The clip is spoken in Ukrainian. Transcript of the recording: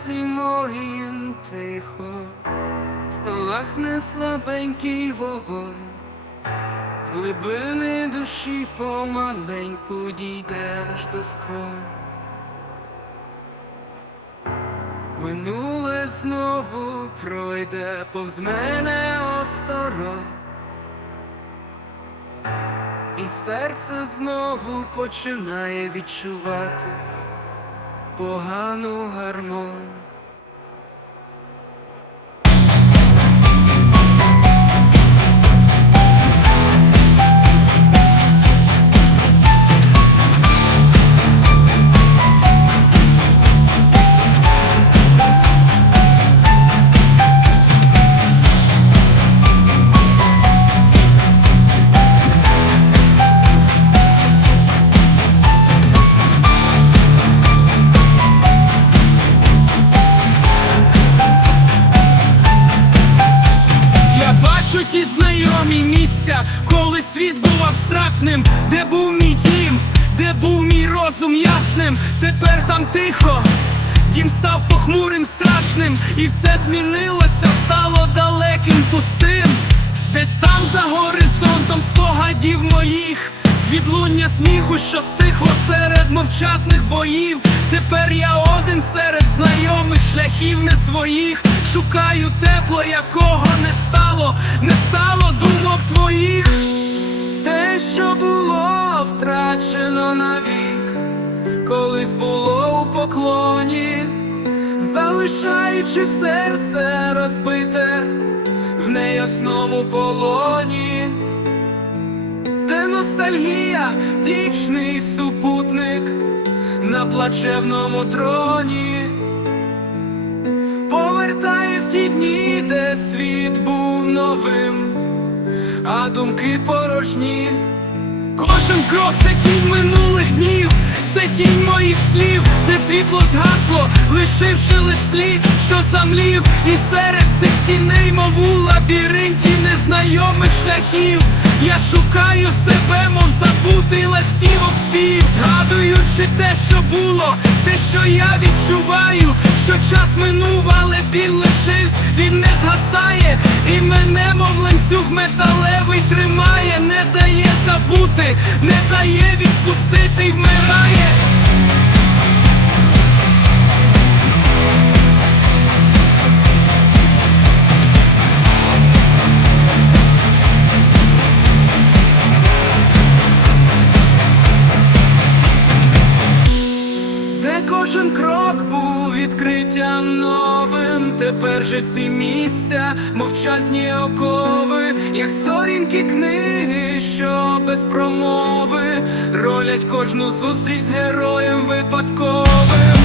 серці моїм тихо, спалахне слабенький вогонь, з глибини душі помаленьку дійдеш до скронь. Минуле знову пройде повз мене осторонь. І серце знову починає відчувати погану гармонь. Знайомі місця, коли світ був абстрактним, де був мій дім, де був мій розум ясним, тепер там тихо, дім став похмурим, страшним, і все змінилося, стало далеким, пустим. Десь там за горизонтом спогадів моїх, відлуння сміху, що стихло серед мовчасних боїв. Тепер я один серед знайомих шляхів не своїх. Шукаю тепло, якого не стало, не стало думок твоїх. Те, що було втрачено навік, колись було у поклоні, залишаючи серце розбите в неясному полоні, де ностальгія, дічний супутник на плачевному троні. Ті дні, де світ був новим, а думки порожні. Кожен крок це тінь минулих днів, це тінь моїх слів, де світло згасло, лишивши лиш слід, що замлів, і серед цих тіней, мов у лабіринті незнайомих шляхів. Я шукаю себе, мов забутий ластівок спів, згадуючи те, що було, те, що я відчуваю, що час минув, але біль лишився, він не згасає, і мене, мов ланцюг металевий, тримає, не дає забути, не дає відпустити й вмирає. Відкриттям новим, тепер же ці місця, мовчазні окови, як сторінки книги, що без промови ролять кожну зустріч з героєм випадковим.